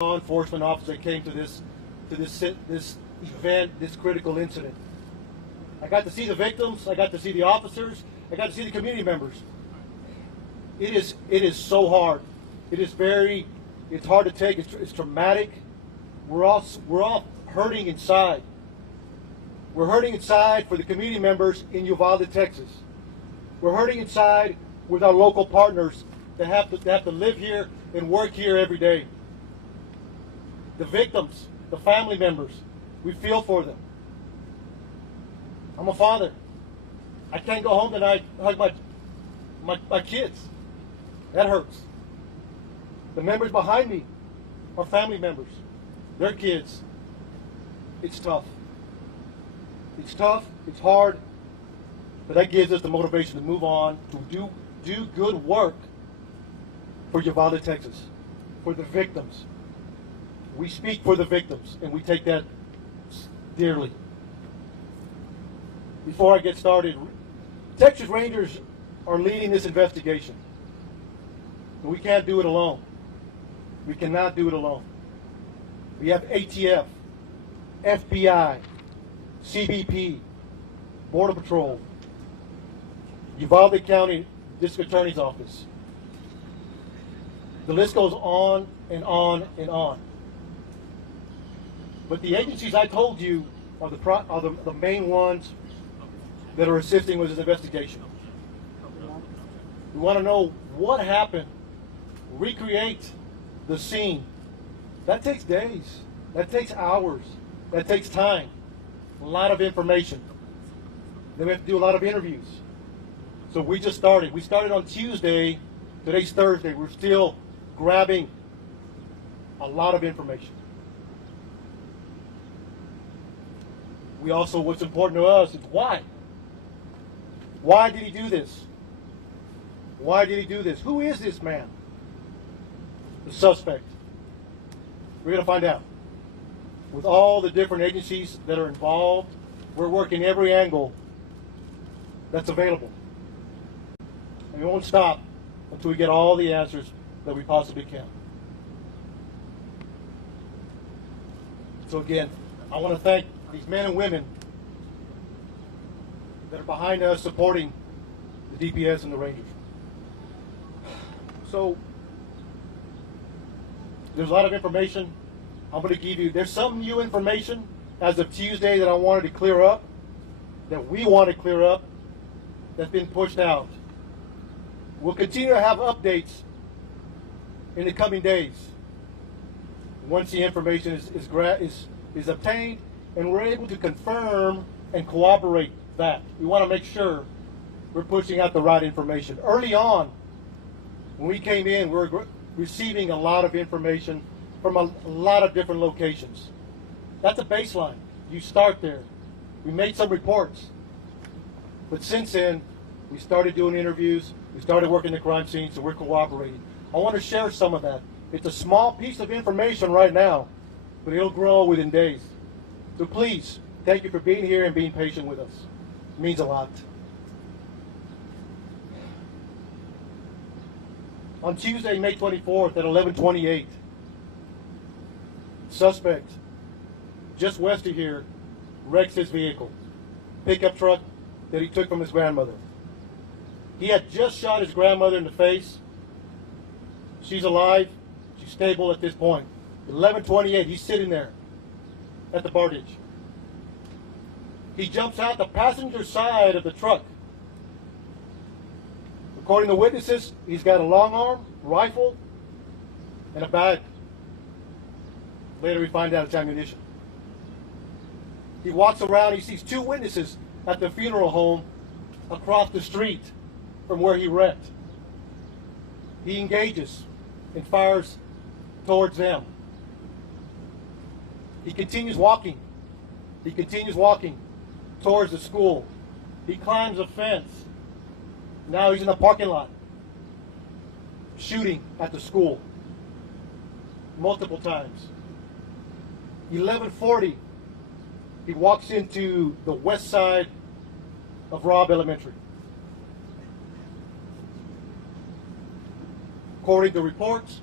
law enforcement officer that came to this event, this critical incident. I got to see the victims. I got to see the officers. I got to see the community members. It is so hard. It's hard to take. It's traumatic. We're all hurting inside. We're hurting inside for the community members in Uvalde, Texas. We're hurting inside with our local partners that have to live here and work here every day. The victims, the family members, we feel for them. I'm a father. I can't go home tonight and hug my kids. That hurts. The members behind me are family members. Their kids. It's tough. It's tough. It's hard. But that gives us the motivation to move on, to do good work for Uvalde, Texas, for the victims. We speak for the victims, and we take that dearly. Before I get started, Texas Rangers are leading this investigation. But we can't do it alone. We cannot do it alone. We have ATF, FBI, CBP, Border Patrol, Uvalde County District Attorney's Office. The list goes on and on and on. But the agencies I told you are the main ones that are assisting with this investigation. We want to know what happened, recreate the scene. That takes days, that takes hours, that takes time, a lot of information. Then we have to do a lot of interviews. So we just started. We started on Tuesday, today's Thursday. We're still grabbing a lot of information. We also, what's important to us is why. Why did he do this? Why did he do this? Who is this man? The suspect. We're going to find out. With all the different agencies that are involved, we're working every angle that's available. And we won't stop until we get all the answers that we possibly can. So again, I want to thank these men and women that are behind us supporting the DPS and the Rangers. So there's a lot of information I'm going to give you. There's some new information as of Tuesday that I wanted to clear up, that we want to clear up, that's been pushed out. We'll continue to have updates in the coming days once the information is obtained and we're able to confirm and corroborate that. We want to make sure we're pushing out the right information. Early on, when we came in, we were receiving a lot of information from a lot of different locations. That's a baseline. You start there. We made some reports. But since then, we started doing interviews. We started working the crime scene, so we're cooperating. I want to share some of that. It's a small piece of information right now, but it'll grow within days. So please, thank you for being here and being patient with us. It means a lot. On Tuesday, May 24th at 11:28, suspect just west of here wrecks his vehicle, pickup truck that he took from his grandmother. He had just shot his grandmother in the face. She's alive. She's stable at this point. 11:28, he's sitting there at the bar ditch. He jumps out the passenger side of the truck. According to witnesses, he's got a long arm, rifle, and a bag. Later we find out it's ammunition. He walks around, he sees two witnesses at the funeral home across the street from where he wrecked. He engages and fires towards them. He continues walking. He continues walking towards the school. He climbs a fence. Now he's in the parking lot, shooting at the school multiple times. 11:40, he walks into the west side of Robb Elementary. According to reports,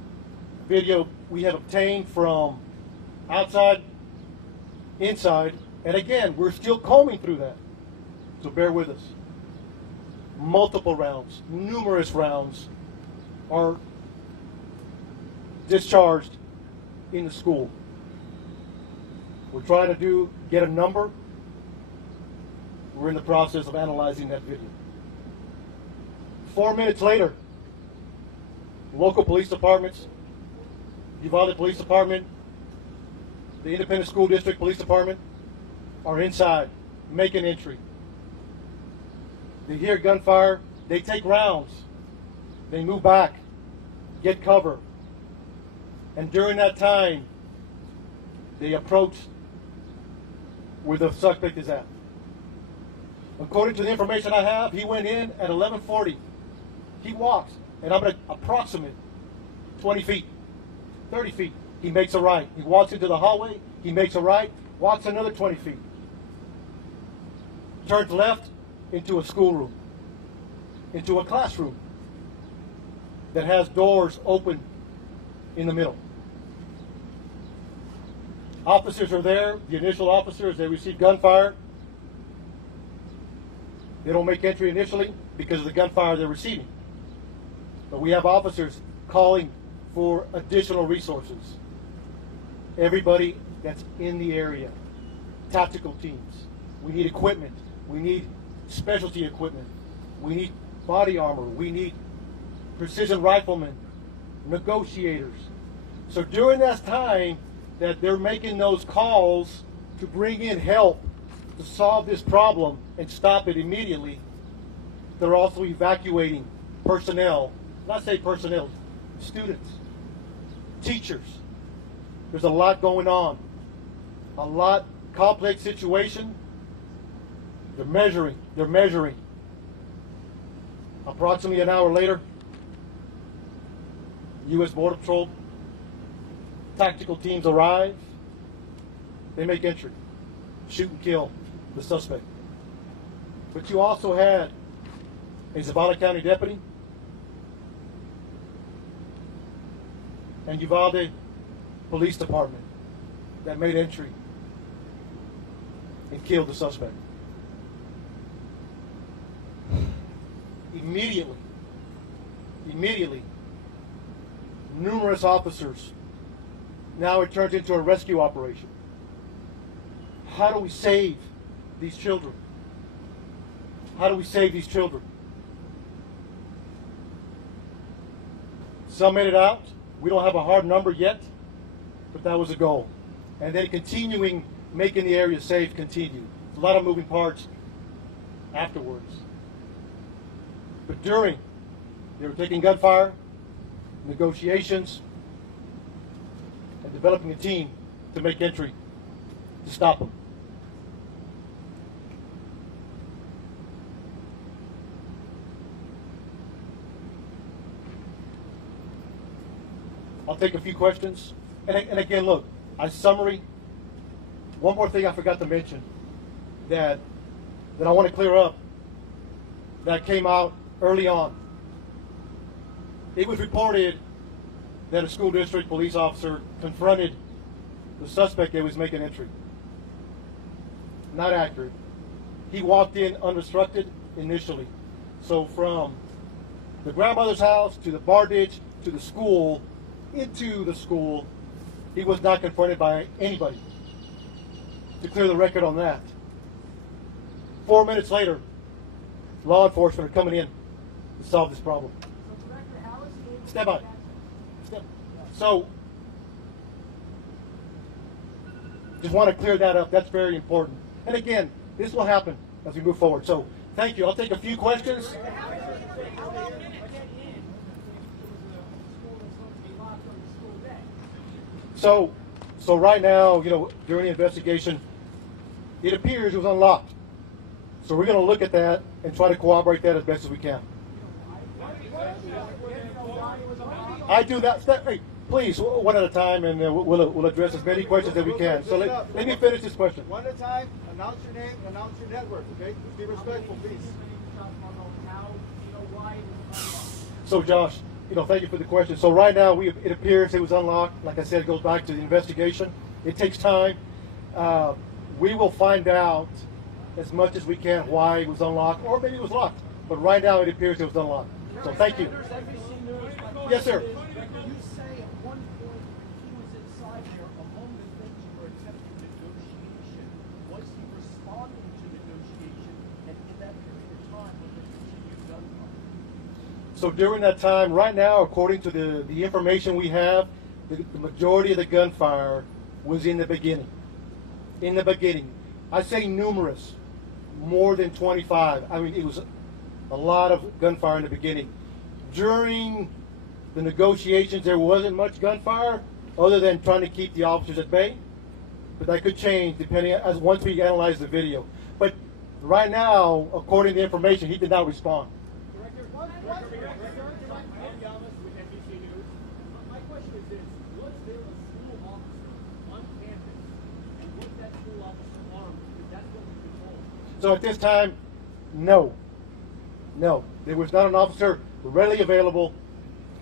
video we have obtained from outside, inside, and again, we're still combing through that. So bear with us. Multiple rounds, numerous rounds are discharged in the school. We're trying to get a number. We're in the process of analyzing that video. 4 minutes later, local police departments, Uvalde Police Department, the Independent School District Police Department are inside, making entry. They hear gunfire, they take rounds, they move back, get cover, and during that time, they approach where the suspect is at. According to the information I have, he went in at 11:40. He walks, and I'm going to approximate 20 feet, 30 feet. He makes a right. He walks into the hallway, he makes a right, walks another 20 feet. Turns left into a schoolroom, into a classroom that has doors open in the middle. Officers are there, the initial officers, they receive gunfire. They don't make entry initially because of the gunfire they're receiving. But we have officers calling for additional resources. Everybody that's in the area, tactical teams. We need equipment. We need specialty equipment. We need body armor. We need precision riflemen, negotiators. So during that time that they're making those calls to bring in help to solve this problem and stop it immediately, they're also evacuating personnel. Not say personnel, students, teachers. There's a lot going on. A lot complex situation. They're measuring. Approximately an hour later, U.S. Border Patrol tactical teams arrive. They make entry, shoot and kill the suspect. But you also had a Zavala County deputy and Uvalde Police Department that made entry and killed the suspect. Immediately, numerous officers. Now it turns into a rescue operation. How do we save these children? How do we save these children? Some made it out. We don't have a hard number yet, but that was a goal. And then continuing, making the area safe continued. A lot of moving parts afterwards. But during, they were taking gunfire, negotiations, and developing a team to make entry to stop them. I'll take a few questions. And again, look, a summary. One more thing I forgot to mention that I want to clear up that came out early on. It was reported that a school district police officer confronted the suspect that was making entry. Not accurate. He walked in unobstructed initially. So from the grandmother's house to the bar ditch to the school, into the school, he was not confronted by anybody. To clear the record on that. 4 minutes later, law enforcement are coming in to solve this problem. Step by. So, just want to clear that up. That's very important. And again, this will happen as we move forward. So, thank you. I'll take a few questions. So right now, during the investigation, it appears it was unlocked. So we're going to look at that and try to corroborate that as best as we can. I do that. Hey, please, one at a time, and we'll address as many questions as we can. So let me finish this question. One at a time. Announce your name. Announce your network. Okay. Be respectful, please. So Josh, Thank you for the question. So right now, it appears it was unlocked. Like I said, it goes back to the investigation. It takes time. We will find out as much as we can why it was unlocked, or maybe it was locked. But right now, it appears it was unlocked. So thank you. Yes, sir. You say at one point he was inside there. Among the things you were attempting negotiation, was he responding to negotiation? And in that period of time, was there continued gunfire? So during that time, right now, according to the information we have, the majority of the gunfire was in the beginning. In the beginning. I say numerous, more than 25. I mean, it was a lot of gunfire in the beginning. During the negotiations, there wasn't much gunfire other than trying to keep the officers at bay. But that could change depending as once we analyze the video. But right now, according to the information, he did not respond. My question is this: was there a school officer on campus, and was that school officer armed? Because that's what we've been told. So at this time, no. No. There was not an officer readily available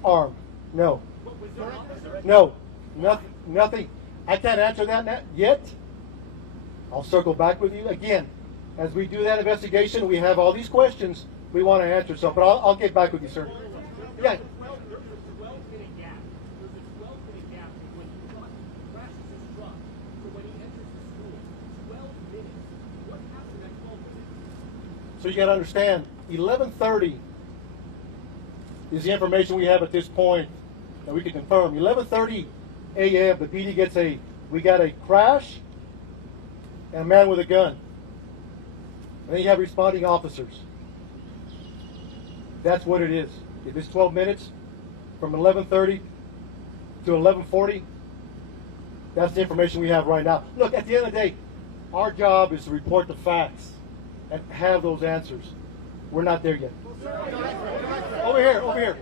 armed. No. Was there an officer? No. Nothing. I can't answer that yet. I'll circle back with you again. As we do that investigation, we have all these questions we want to answer. So, but I'll get back with you, sir. Yeah. There's a 12-minute gap. There's a 12-minute gap from when he crashes his truck to when he enters the school. 12 minutes. What happened in that 12 minutes? So you got to understand, 11:30 is the information we have at this point that we can confirm. 11:30 a.m. the PD gets we got a crash and a man with a gun. And then you have responding officers. That's what it is. If it's 12 minutes from 11:30 to 11:40, that's the information we have right now. Look, at the end of the day, our job is to report the facts and have those answers. We're not there yet. Over here.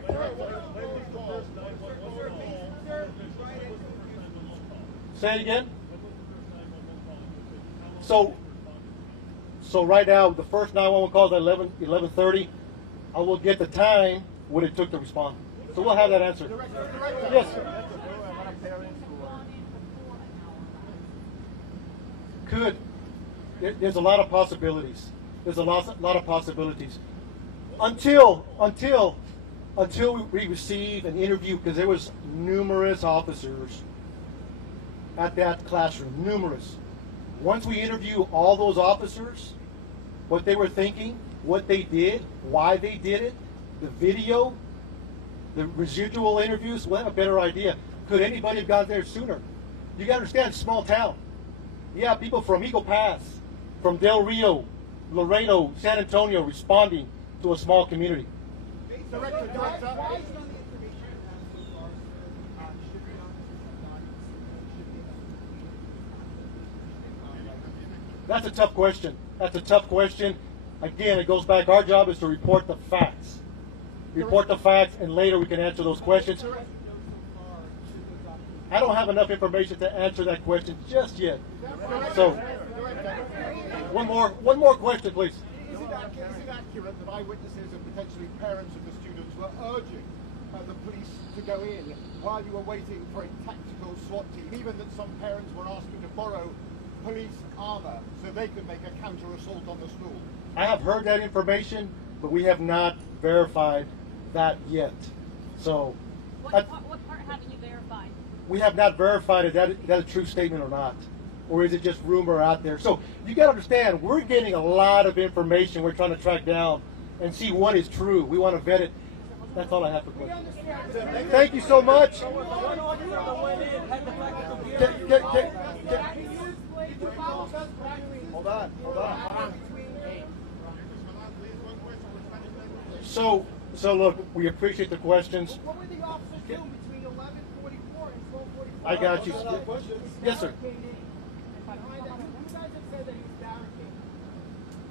Say it again. So right now, the first 911 call is at 11:30. I will get the time what it took to respond. So we'll have that answer. Yes. Could. There's a lot of possibilities. There's a lot of possibilities. Until we receive an interview, because there was numerous officers at that classroom, numerous. Once we interview all those officers, what they were thinking, what they did, why they did it, the video, the residual interviews, we'll have a better idea. Could anybody have got there sooner? You got to understand, it's a small town. Yeah, people from Eagle Pass, from Del Rio, Laredo, San Antonio responding to a small community. Director. Why is none of the information that so far, sir, should the officers have gone should That's a tough question. That's a tough question. Again, it goes back, our job is to report the facts. Report the facts, and later we can answer those questions. I don't have enough information to answer that question just yet. So, one more question, please. Is it accurate that eyewitnesses and potentially parents of the students were urging the police to go in while you were waiting for a tactical SWAT team, even that some parents were asking to borrow police armor so they could make a counter-assault on the school? I have heard that information, but we have not verified that yet. So, What part haven't you verified? we have not verified if that's a true statement or not. Or is it just rumor out there? So you got to understand, we're getting a lot of information we're trying to track down and see what is true. We want to vet it. That's all I have for questions. Thank you so much. Hold on. So look, we appreciate the questions. What were the officers doing between 11:44 and 12:45? I got you. Yes, sir. You guys have said that he was barricaded.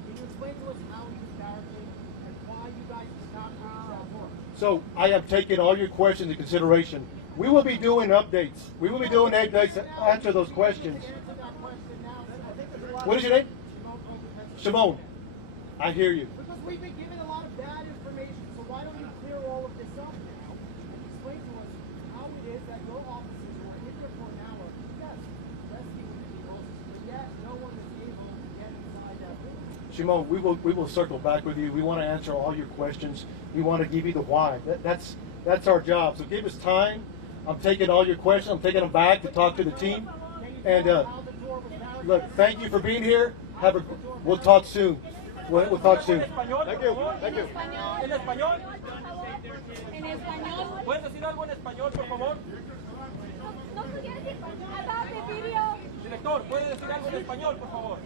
Can you explain to us how he was barricaded and why you guys did not reach that work? So I have taken all your questions into consideration. We will be doing updates. We will be doing updates to answer those questions. Answer that question now. I think there's a lot What is your name? of- Shimon. I hear you. Because we've been given a lot of bad information, so why don't you clear all of this up now? that your officers were in there for an hour, yes, rescuing people, but yet no one is able to get inside that building. Shimon, we will circle back with you. We want to answer all your questions. We want to give you the why. That's our job. So give us time. I'm taking all your questions. I'm taking them back to talk to the team. And look, thank you for being here. We'll talk soon. We'll talk soon. Thank you. Thank you. ¿En español? En español. ¿Puedes decir algo en español, por favor? No pudiera decir about the video. Director, ¿puede decir algo en español, por favor?